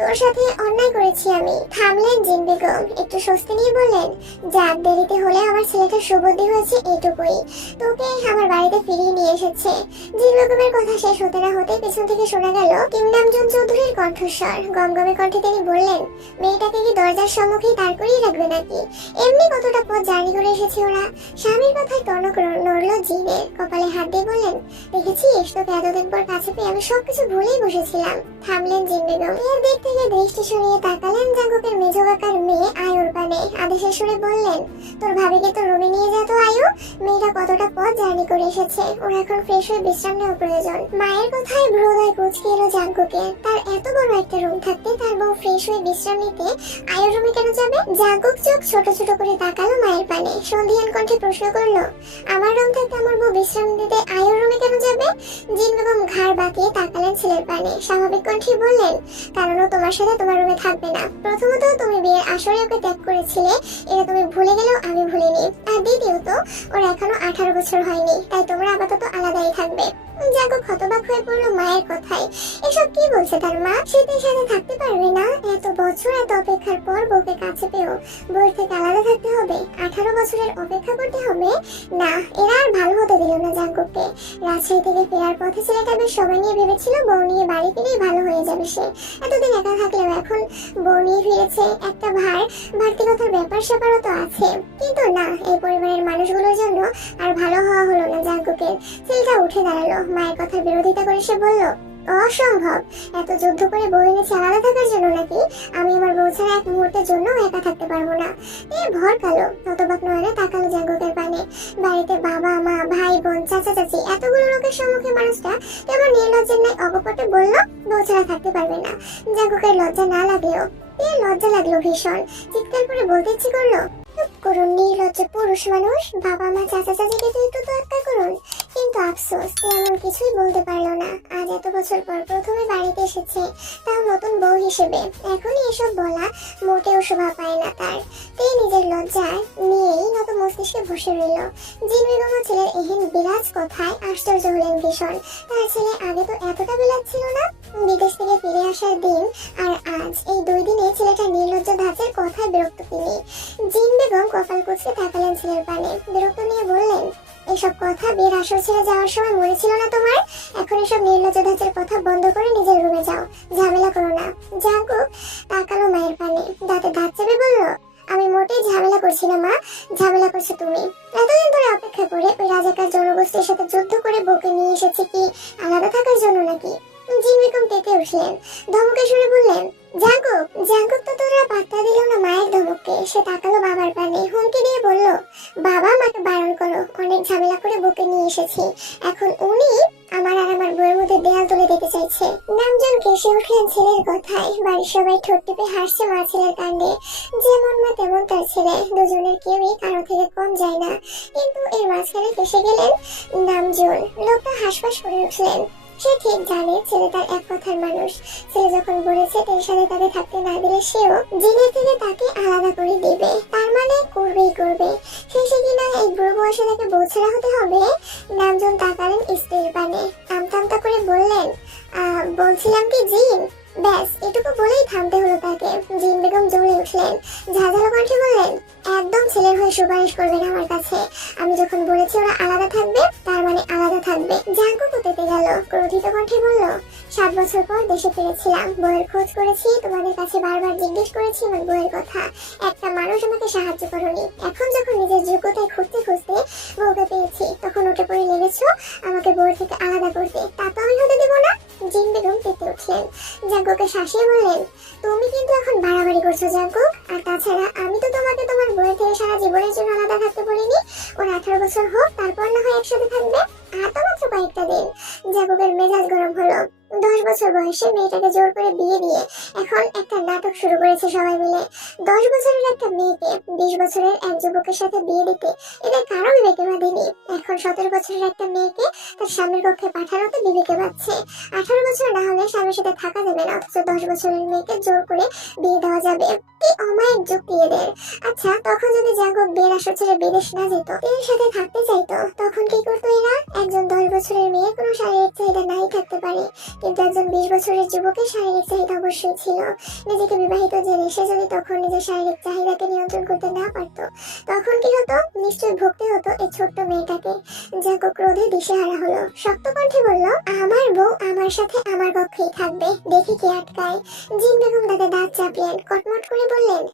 তোর সাথে অন্যায় করেছি আমি। থামলেন জিন বেগম, একটু স্বস্তি নিয়ে বললেন, যাক, দেরিতে হলে আমার ছেলেটার সুবুদ্ধি হয়েছে এটুকুই, তোকে আমার বাড়িতে ফিরিয়ে নিয়ে এসেছে। জিন বেগমের কথা শেষ হতে না হতে পেছন থেকে শোনা গেল কিমনামজন চৌধুরীর কণ্ঠস্বর। কণ্ঠস্বর। গমগমে কণ্ঠে তিনি বললেন, মেয়েটাকে কি দরজার সম্মুখেই দাঁড় করিয়ে রাখবে নাকি? এমনি কতটা পথ জার্নি করে এসেছে ওরা। স্বামীর কথায় টনক নড়ল জিনের। কপালে হাত দিয়ে বললেন, দেখেছিস, তোকে এতদিন পর কাছে পেয়ে আমি সবকিছু ভুলেই বসেছিলাম। থামলেন জিন বেগম। এর দিক থেকে দৃষ্টি সরিয়ে তাকালেন জাঙ্গুকের মেজ কাকার মেয়ে আয়ুর পানে। আদেশের সুরে বললেন, তোর ভাবিকে তো রুমে নিয়ে যা তো আয়ু। মেয়েটা কতটা পথ জার্নি করে এসেছে, ওর এখন ফ্রেশ হয়ে বিশ্রাম নেওয়া প্রয়োজন। মায়ের কথায় ভ্রুদয় কুঁচকে এলো জাঙ্গুকের। তার এত বড় একটা রুম থাকতে তার বউ ফ্রেশ হয়ে বিশ্রাম নিতে আয়ুর রুমে কেন যাবে? জাঙ্গুক চোখ ছোট ছোট করে তাকালো মায়ের পানে। সন্ধিহান কণ্ঠে প্রশ্ন করলো, আমার রুম থাকতে আমার বউ বিশ্রাম নিতে আয়ুর রুমে কেন যাবে? জিন বেগম ঘাড় বাঁকিয়ে তাকালেন ছেলের পানে। স্বাভাবিক কণ্ঠে বললেন, কারণ ও তোমার সাথে তোমার রুমে থাকবে না। প্রথমত তুমি বিয়ের আসরে ওকে ত্যাগ করেছিলে, এটা তুমি ভুলে গেলেও আমি ভুলিনি। আর দ্বিতীয়ত ওর এখনো 18 বছর হয়নি, তাই তোমরা আপাতত আলাদাই থাকবে। জাঙ্গুক হতবাক হয়ে পড়লো মায়ের কথায়। এসব কি বলছে তার মা? শীতের সাথে থাকতে পারবে না? এত বছর এত অপেক্ষার পর বউকে কাছে পেও বউয়ের থেকে আলাদা থাকতে হবে? 18 বছরের অপেক্ষা করতে হবে? না, এরা আর ভালো হতে দিল না জাঙ্গুককে। রাজশাহী থেকে ফেরার পথে ছেলেটা বেশ সময় নিয়ে ভেবেছিল বউ নিয়ে বাড়ি ফিরেই ভালো হয়ে যাবে সে। এতদিন একা থাকলেও এখন বউ নিয়ে ফিরেছে, একটা বাড়তি কথার ব্যাপার স্যাপারও তো আছে। কিন্তু না, এই পরিবারের মানুষগুলোর জন্য আর ভালো হওয়া হলো না জাঙ্গুকের। ছেলেটা উঠে দাঁড়ালো। মায়ের কথার বিরোধিতা করে সে বলল, অসম্ভব। এত যুদ্ধ করে বউ এনেছে আলাদা থাকার জন্য নাকি? আমি আমার বউ ছাড়া এক মুহূর্তের জন্য একা থাকতে পারবো না। ভর কালো হতবাক নয়নে তাকালো জাঙ্গুকের পানে। বাড়িতে বাবা মা ভাই বোন চাচা চাচি এতগুলো লোকের সম্মুখে মানুষটা কেবল নির্লজ্জের ন্যায় অকপটে বলল বউ ছাড়া থাকতে পারবে না। জাঙ্গুকের লজ্জা না লাগলেও লজ্জা লাগলো ভীষণ। চিৎকার করে বলতে ইচ্ছে করলো, করুন নির্লজ্জ পুরুষ মানুষ, বাবা মা চাচা চাচিকে তো একটু তোয়াক্কা করুন। কিন্তু আফসোস এমন কিছুই বলতে পারলো না। আজ এত বছর পর প্রথমে বাড়িতে এসেছে, তাও নতুন বউ হিসেবে। এখনই এসব বলা মোটেও শোভা পায় না তার। তাই নিজের লজ্জায় নিয়েই নত মস্তিষ্কে বসে রইল। জিন বেগম ছেলের এহেন বিরাজ কথায় আশ্চর্য হলেন ভীষণ। তার ছেলে আগে তো এতটা বিলাজ ছিল না। বিদেশ থেকে ফিরে আসার দিন আর আজ, এই 2 দিনে ছেলেটা নির্লজ্জ ধাঁচের কথায় বিরক্ত তিনি। জিন বেগম কপাল কুঁচকে তাকালেন ছেলের পানে। বিরক্ত নিয়ে বললেন, এসব কথা বিয়ের আসর ছেড়ে যাওয়ার সময় মনে ছিল না তোমার? এখন এসব নির্লজ্জ ধাঁচের কথা বন্ধ করে নিজের রুমে যাও, ঝামেলা করো না। জাঙ্গুক তাকালো মায়ের পানে, দাঁতে দাঁত চেপে বলল, আমি মোটেই ঝামেলা করছি না মা, ঝামেলা করছো তুমি। এতদিন ধরে অপেক্ষা করে ওই রাজাকার জনগোষ্ঠীর সাথে যুদ্ধ করে বউকে নিয়ে এসেছে কি আলাদা থাকার জন্য নাকি? জিন বেগম তেতে উঠলেন। ধমকে সুরে বললেন, জাঙ্গুক। জাঙ্গুক তো তোরা পাত্তা দিল না মায়ের ধমককে। সে তাকালো বাবার পানে, হুমকি দিয়ে বলল, বাবা আমাকে বারণ করো, অনেক ঝামেলা করে বউকে নিয়ে এসেছি। এখন উনি আমার আর আমার বউয়ের মধ্যে দেয়াল তুলে দিতে চাইছে। নামজন কেসে উঠলেন ছেলের কথায়। বাড়ির সবাই ঠোঁট টিপে হাসছে মা ছেলের কাণ্ডে। যেমন মা তেমন তার ছেলে, দুজনের কেউই কারো থেকে কম যায় না। কিন্তু এর মাঝখানে ফেসে গেলেন নামজন। লোকটা হাসপাস করে উঠলেন। সে ঠিক জানে ছেলে তার এক কথার মানুষ। ছেলে যখন বলেছে তার সাথে তাকে থাকতে না দিলে সেও জিনের থেকে তাকে আলাদা করে দিবে। তার মানে করবেই করবে। শেষে কিনা এই বুড়ো বয়সে তাকে বউ ছাড়া হতে হবে। নামজন তাকালেন স্ত্রীর পানে, আমতা আমতা করে বললেন, বলছিলাম কি জিন। ব্যাস এটুকু বলেই থামতে হলো তাকে। জিন বেগম জ্বলে উঠলেন। ঝাঁঝালো কণ্ঠে বললেন, একদম ছেলের হয়ে সুপারিশ করবেন আমার কাছে। আমি যখন বলেছি ওরা আলাদা থাকবে, তার মানে আলাদা থাকবে। জাঙ্গুক তেতে গেল, ক্রোধিত কণ্ঠে বলল, 7 বছর পর দেশে ফিরেছিলাম, বইয়ের খোঁজ করেছি, তোমাদের কাছে বারবার জিজ্ঞেস করেছি আমার বইয়ের কথা। একটা মানুষ আমাকে সাহায্য করনি। এখন যখন নিজের যোগ্যতায় খুঁজতে খুঁজতে বউকে পেয়েছি, তখন উঠে পড়ে লেগেছো আমাকে বউয়ের থেকে আলাদা করতে। তা তো আমি হতে দেবো না। জিন বেগম তেতে উঠলেন। জাঙ্গুককে শাসিয়ে বললেন, তুমি কিন্তু এখন বাড়াবাড়ি করছো জাঙ্গুক। আর তাছাড়া আমি তো তোমাকে তোমার বউয়ের থেকে সারা জীবনের জন্য আলাদা থাকতে বলিনি। ওর 18 বছর হোক, তারপর না হয় একসাথে থাকবে। আর তো মাত্র কয়েকটা দিন। জাঙ্গুকের মেজাজ গরম হলো। 10 বছর বয়সে মেয়েটাকে জোর করে বিয়ে দিয়ে এখন একটা নাটক শুরু করেছে সবাই মিলে। 10 বছরের একটা মেয়েকে 20 বছরের এক যুবকের সাথে বিয়ে দিতে এদের কারো বিবেকে বাঁধেনি। এখন 17 বছরের একটা মেয়েকে তার স্বামীর কক্ষে পাঠানোতে বিবেকে বাঁধছে। 18 বছর না হলে স্বামীর সাথে থাকা যাবে না, অথচ 10 বছরের মেয়েকে জোর করে বিয়ে দেওয়া যাবে। কি অমায়িক যুক্তি এদের। আচ্ছা, তখন যদি জাঙ্গুক বিয়ের আসর ছেড়ে বিদেশ না যেত, এর সাথে থাকতে চাইতো, তখন কি করতো এরা? একজন 10 বছরের মেয়ে কোনো শারীরিক চাহিদা নাই থাকতে পারে, কিন্তু একজন 20 বছরের যুবকের শারীরিক চাহিদা অবশ্যই ছিল। নিজেকে বিবাহিত জেনে সে যদি তখন নিজের শারীরিক চাহিদাকে নিয়ন্ত্রণ করতে না পারত, তখন কি হতো? নিশ্চয়ই ভুগতে হতো এই ছোট্ট মেয়েটাকে। জাঙ্কুক ক্রোধে দিশেহারা হলো, শক্ত কণ্ঠে বলল, আমার বউ আমার সাথে আমার কক্ষেই থাকবে, দেখি কে আটকায়। জিন বেগম দাঁতে দাঁত চাপলেন, কটমট করে বললেন,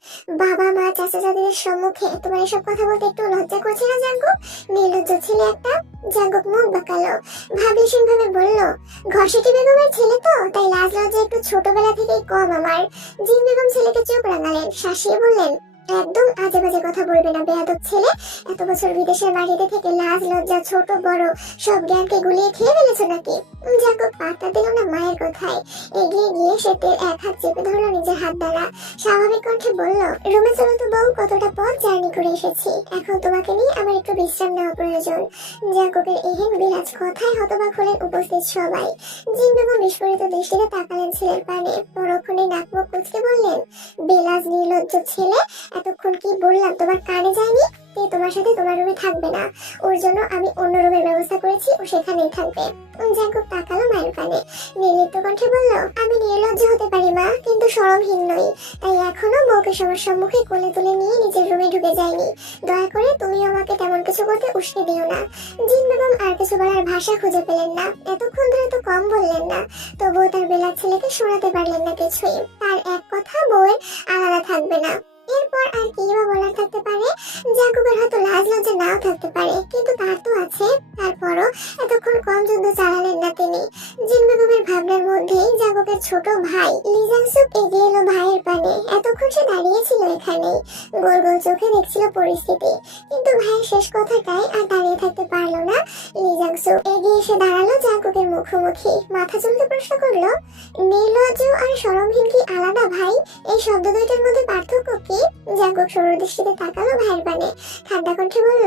বাবা মা চাচা চাচিদের সম্মুখে তোমার এসব কথা বলতে একটু লজ্জা করছে না জাঙ্কুক? নির্লজ্জ ছেলে একটা। জাঙ্কুক মুখ বাঁকালো, ভাবলেশীন ভাবে বলল, ঘসেটি বেগমের ছেলে তো, তাই লাজ লজ্জা একটু ছোটবেলা থেকেই কম আমার। জিন বেগম ছেলেকে চোখ রাঙালেন, শাসিয়ে বললেন, একদম আজে বাজে কথা বলবে না বেয়াদব ছেলে। এত বছর বিদেশের বাড়িতে থেকে লাজ লজ্জা ছোট বড় সব জ্ঞানকে গুলিয়ে খেয়ে ফেলেছো নাকি? জাঙ্কুক পাত্তা দিল না মায়ের কথায়। এগিয়ে গিয়ে সে তের এক হাত চেপে ধরলো নিজের হাত দ্বারা। স্বাভাবিক কণ্ঠে বলল, রুমে চলো তো বউ, কতটা পথ জার্নি করে এসেছি, এখন তোমাকে নিয়ে আমার একটু বিশ্রাম নেওয়া প্রয়োজন। জাঙ্কুকের এহেন বিরাজ কথায় হতবাক হলেন উপস্থিত সবাই। জিন বেগম বিস্ফোরিত দৃষ্টিতে তাকালেন ছেলের পানে, পরক্ষণে নাক মুখ কুঁচকে বললেন, বেলাজ নির্লজ্জ ছেলে, এতক্ষণ কি বললাম তোমার কানে যায়নি? তে তোমার সাথে তোমার রুমে থাকবে না, ওর জন্য আমি অন্য রুমের ব্যবস্থা করেছি, ও সেখানেই থাকবে। জাঙ্কুক তাকালো মায়ের পানে, নির্লিপ্ত কণ্ঠে বলল, আমি নির্লজ্জ হতে পারি মা, কিন্তু শরমহীন নই, তাই এখনো বউকে সবার সম্মুখে কোলে তুলে নিয়ে নিজের রুমে ঢুকে যায়নি। দয়া করে তুমি আমাকে তেমন কিছু করতে উস্কে দিও না। জিন বেগম আর কিছু বলার ভাষা খুঁজে পেলেন না। এতক্ষণ ধরে তো কম বললেন না, তবুও তার বেলার ছেলেকে শোনাতে পারলেন না কিছুই। তার এক কথা বউয়ের আলাদা থাকবে না। এরপর আর কি বা বলার থাকতে পারে? জাঙ্কুকের হয়তো লাজ লজ্জা নাও থাকতে পারে, কিন্তু তার তো আছে। তারপরও এতক্ষণ কম যুদ্ধ চালালেন না তিনি। জিন বেগমের ভাবনার মধ্যেই জাঙ্কুকের ছোট ভাই লি জাংসুক এগিয়ে এলো ভাইয়ের পানে। এতক্ষণ সে দাঁড়িয়েছিল এখানেই, গোল গোল চোখে দেখছিল পরিস্থিতি, কিন্তু ভাইয়ের শেষ কথাটাই আর দাঁড়িয়ে থাকতে পারলো না। লি জাংসুক এগিয়ে এসে দাঁড়ালো জাঙ্কুকের মুখোমুখি, মাথা চুলকে প্রশ্ন করলো, নির্লজ্জ আর শরমহীন কি আলাদা ভাই? এই শব্দ দুইটার মধ্যে পার্থক্য কি? জাঙ্কুক সরল দৃষ্টিতে তাকালো ভাইয়ের পানে, ঠান্ডা কণ্ঠে বলল,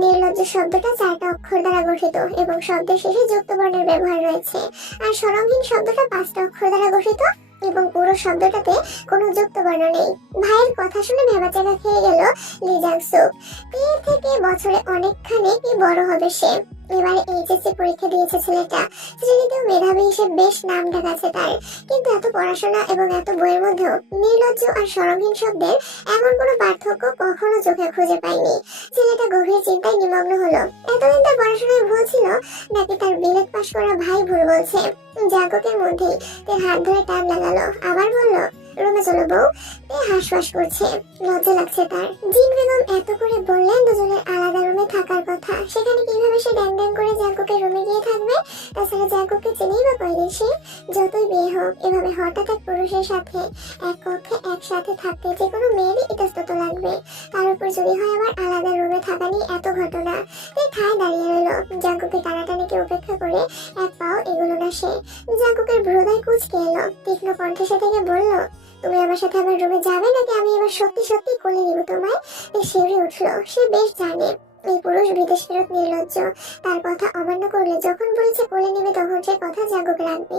নির্লজ্জ শব্দটা 4টা অক্ষর দ্বারা গঠিত এবং শব্দের শেষে যুক্ত বর্ণের ব্যবহার রয়েছে, আর শরমহীন শব্দটা 5টা অক্ষর দ্বারা গঠিত এবং পুরো শব্দটাতে কোনো যুক্ত বর্ণ নেই। ভাইয়ের কথা শুনে ভেবাচাকা খেয়ে গেল লি জাংসুক। এর থেকে বছরে অনেকখানি কি বড় হবে সে। এবারে এইচএসসি পরীক্ষা দিয়েছে ছেলেটা, শ্রেণীতেও মেধাবী হিসেবে বেশ নাম ডাকাছে তার, কিন্তু এত পড়াশোনা এবং এত বইয়ের মধ্যেও নির্লজ্জ আর শরমহীন শব্দের এমন কোনো পার্থক্য কখনো চোখে খুঁজে পায়নি। ছেলেটা গভীর চিন্তায় নিমগ্ন হলো। এতদিন তার পড়াশোনায় ভুল ছিল নাকি তার বিলেত পাশ করা ভাই ভুল বলছে? জাঙ্কুকের মধ্যেই তার হাত ধরে টান লাগালো, আবার বলল, রুমে চলো বউ। হাঁসফাঁস করছে, লজ্জা লাগছে তার। জিন বেগম এত করে বললেন দুজনের আলাদা রুমে থাকার কথা, সেখানে কিভাবে সে ড্যাং ড্যাং করে জাঙ্কুকের রুমে গিয়ে থাকবে? তাছাড়া জাঙ্কুককে চেনেই বা কয়দিন সে? যতই বিয়ে হোক, এভাবে হঠাৎ এক পুরুষের সাথে এক কক্ষে একসাথে থাকতে যে কোনো মেয়েরই ইতস্তত লাগবে। তার উপর যদি হয় আবার আলাদা রুমে থাকা নিয়ে এত ঘটনা। তাই ঠায় দাঁড়িয়ে রইল, জাঙ্কুকের টানাটানিকে উপেক্ষা করে এক পাও এগুলো না সে। জাঙ্কুকের ভ্রুদায় কুঁচকে এলো, তীক্ষ্ণ কণ্ঠে সে থেকে বলল, তুমি আমার সাথে আমার রুমে যাবে নাকি আমি এবার সত্যি সত্যি কোলে নিব তোমায়? শিউরে উঠলো। সে বেশ জানে এই পুরুষ বিদেশ ফেরত নির্লজ্জ, তার কথা অমান্য করলে যখন বলেছে কোলে নেবে তখন সে কথা জাঙ্কুক রাখবে।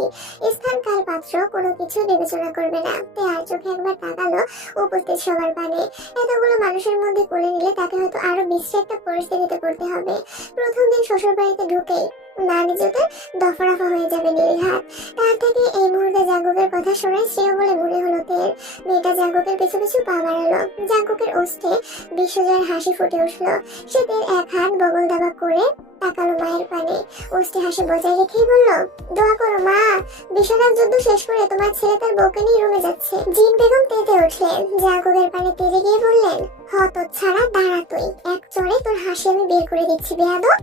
স্থান কাল পাত্র কোনো কিছু বিবেচনা করবে না। তাই আর চোখে একবার তাকালো উপস্থিত সবার পানে। এতগুলো মানুষের মধ্যে কোলে নিলে তাকে হয়তো আরো বিশ্রী একটা পরিস্থিতিতে পড়তে হবে। প্রথম দিন শ্বশুর বাড়িতে ঢুকেই না নিজেদের দফারফা হয়ে যাবে নির্ঘাত। তার থেকে এই মুহূর্তে জাঙ্কুকের কথা শোনাই শ্রেয় বলে মনে হলো তের। মেয়েটা জাঙ্কুকের পিছু পিছু পা বাড়ালো। জাঙ্কুকের ওষ্ঠে বিশ্বজয়ের হাসি ফুটে উঠলো। সে তের এক হাত বগল দাবা করে তাকালো মায়ের পানে, ওষ্ঠে হাসি বজায় রেখেই বলল, দোয়া করো মা, বিশ্বনাথ যুদ্ধ শেষ করে তোমার ছেলে তার বউকে নিয়ে রুমে যাচ্ছে। জিন বেগম তেতে উঠলেন, জাঙ্কুকের পানে তেড়ে গিয়ে বললেন, হত ছাড়া দাঁড়া তুই, এক চড়ে তোর হাসি আমি বের করে দিচ্ছি বেয়াদব।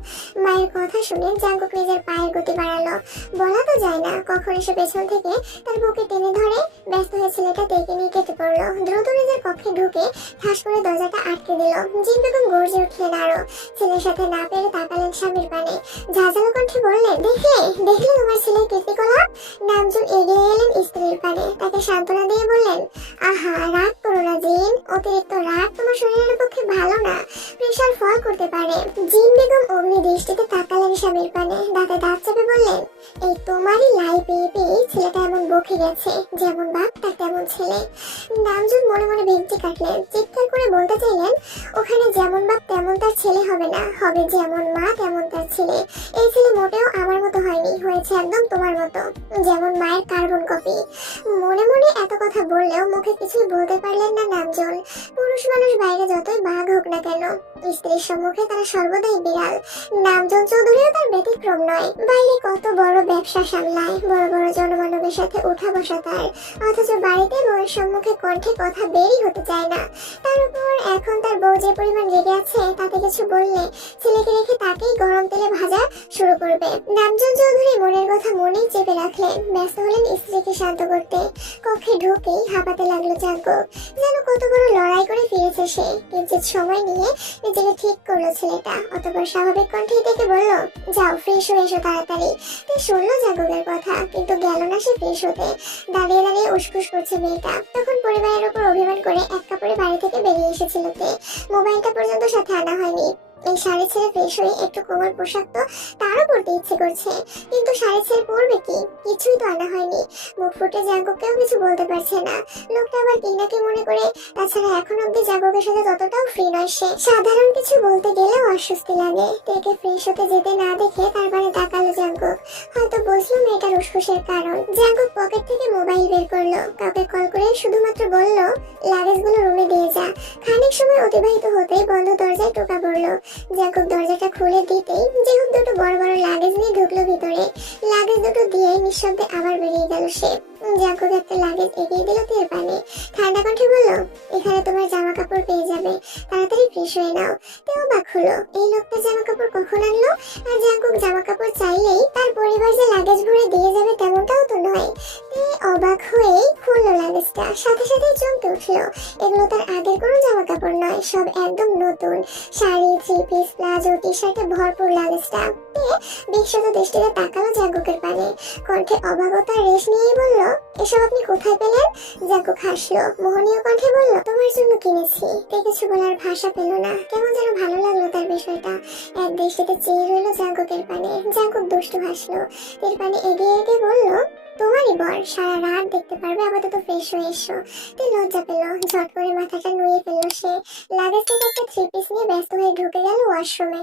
মায়ের কথা শুনে জাঙ্কুক নিজের পায়ের গতি বাড়ালো। বলা তো যায় না কখন এসে পেছন থেকে তার বুকে টেনে ধরে ব্যস্ত হয়ে ছেলেটা তেকে নিয়ে কেটে পড়লো। দ্রুত নিজের কক্ষে ঢুকে ঠাস করে দরজাটা আটকে দিল। জিন বেগম গর্জে উঠলেন আরো। ছেলের সাথে না পেরে তাকালেন স্বামীর পানে, ঝাঁঝালো কণ্ঠে বললেন, দেখলে তোমার ছেলের কীর্তিকলাপ? নামজুন এগিয়ে এলেন স্ত্রীর পানে, তাকে সান্ত্বনা দিয়ে বললেন, আহা রাগ করো না জিন, অতিরিক্ত রাগ তোমার শরীরের পক্ষে ভালো না, প্রেশার ফল করতে পারে। জিন বেগম অগ্নি দৃষ্টিতে তাকালেন স্বামীর পানে, দাঁতে দাঁত চেপে বললেন, এই তোমারই লাই পেয়ে পেয়ে ছেলেটা এমন বকে গেছে, যেমন বাপ তার তেমন ছেলে। নামজুন মনে মনে ভেঙচি কাটলেন, চিৎকার করে বলতে চাইলেন, ওখানে যেমন বাপ তেমন তার ছেলে হবে না, হবে যেমন মা তেমন কেমন তার ছেলে। এই ছেলে মোটেও আমার মতো হয়নি, হয়েছে একদম তোমার মতো, যেমন মায়ের কার্বন কপি। মনে মনে এত কথা বললেও মুখে কিছুই বলতে পারলেন না নামজন। পুরুষ মানুষ বাইরে যতই বাঘ হোক না কেন, স্ত্রীর সম্মুখে তারা সর্বদাই বিড়াল। নামজন চৌধুরীও তার ব্যতিক্রম নয়। বাইরে কত বড় ব্যবসা সামলায়, বড় বড় জনমানবের সাথে উঠা বসা তার, অথচ বাড়িতে বউয়ের সম্মুখে কণ্ঠে কথা বেরই হতে চায় না। তার উপর এখন তার বউ যে পরিমাণ রেগে আছে, তাতে কিছু বললে ছেলেকে রেখে তাকেই গরম তেলে ভাজা শুরু করবে। নামজন চৌধুরী মনের কথা মনেই চেপে রাখলেন, ব্যস্ত হলেন স্ত্রীকে শান্ত করতে। কক্ষে ঢুকেই হাঁপাতে লাগলো জাঙ্কুক, যেন কত বড় লড়াই করে ফিরেছে সে। কিঞ্চিত সময় নিয়ে নিজেকে ঠিক করলো ছেলেটা, অতঃপর স্বাভাবিক কণ্ঠেই ডেকে বলল, যাও ফ্রেশ হয়ে এসো তাড়াতাড়ি। শুনলো জাঙ্কুকের কথা, কিন্তু গেল না সে ফ্রেশ হতে। দাঁড়িয়ে দাঁড়িয়ে উসখুস করছে মেয়েটা। তখন পরিবারের উপর অভিমান করে এক কাপড়ে বাড়ি থেকে বেরিয়ে এসেছিল তে। মোবাইলটা পর্যন্ত সাথে আনা হয়নি। এই শাড়ি ছেড়ে ফ্রেশ হয়ে একটু কোমল পোশাক তো তারও পরতে ইচ্ছে করছে, কিন্তু শাড়ি ছেড়ে পরবে কি, কিছুই তো আনা হয়নি। মুখ ফুটে জাঙ্কুককেও কিছু বলতে পারছে না। লোকটা আবার কি নাকি মনে করে। তাছাড়া এখন অব্দি জাঙ্কুকের সাথে ততটাও ফ্রি নয় সে। সাধারণ কিছু বলতে গেলেও অস্বস্তি লাগে। তেকে ফ্রেশ হতে যেতে না দেখে তারপরে তাকালো জাঙ্কুক। হয়তো বুঝলো মেয়েটার উসখুসের কারণ। জাঙ্কুক পকেট থেকে মোবাইল বের করলো, কাউকে কল করে শুধুমাত্র বলল, লাগেজগুলো রুমে দিয়ে যা। খানিক সময় অতিবাহিত হতেই বন্ধ দরজায় টোকা পড়লো। জাঙ্কুক দরজাটা খুলে দিতেই যেহুক দুটো বড় বড় লাগেজ নিয়ে ঢুকলো ভিতরে। লাগেজ দুটো দিয়ে নিঃশব্দে আবার বেরিয়ে গেল সে। জাঙ্কুক একটা লাগেজ এগিয়ে দিল তের পানে। ঠান্ডা কণ্ঠে বলল, এখানে তোমার জামা কাপড় পেয়ে যাবে, তাড়াতাড়ি ফ্রেশ হয়ে নাও। তে অবাক হলো, এই লোকটা জামা কাপড় কখন আনলো? আর জাঙ্কুক জামা কাপড় চাইলেই তার পরিবার যে লাগেজ ভরে দিয়ে যাবে তেমনটাও তো নয়। তে অবাক হয়েই খুললো লাগেজটা, সাথে সাথে চমকে উঠলো। এগুলো তার আগের কোনো জামা কাপড় নয়, সব একদম নতুন। শাড়ি, থ্রি পিস, প্লাজো, টি শার্টে ভরপুর লাগেজটা। তে বিশ্বত দৃষ্টিতে তাকালো জাঙ্কুকের পানে, কণ্ঠে অবাকতার রেশ নিয়েই বলল, এসব আপনি কোথায় পেলেন? জাঙ্কুক হাসলো, মোহনীয় কণ্ঠে বলল, তোমার জন্য কিনেছি। তে কিছু বলার ভাষা পেল না, কেমন যেন ভালো লাগলো তার বিষয়টা। এক দৃষ্টিতে চেয়ে রইল জাঙ্কুকের পানে। জাঙ্কুক দুষ্টু হাসলো, তের পানে এগিয়ে এগিয়ে বলল, তোমারই বর, সারা রাত দেখতে পারবে, আপাতত ফ্রেশ হয়ে এসো। তে লজ্জা পেল, ঝট করে মাথাটা নুয়ে ফেললো সে। লাগেজ থেকে একটা থ্রি পিস নিয়ে ব্যস্ত হয়ে ঢুকে গেল ওয়াশরুমে।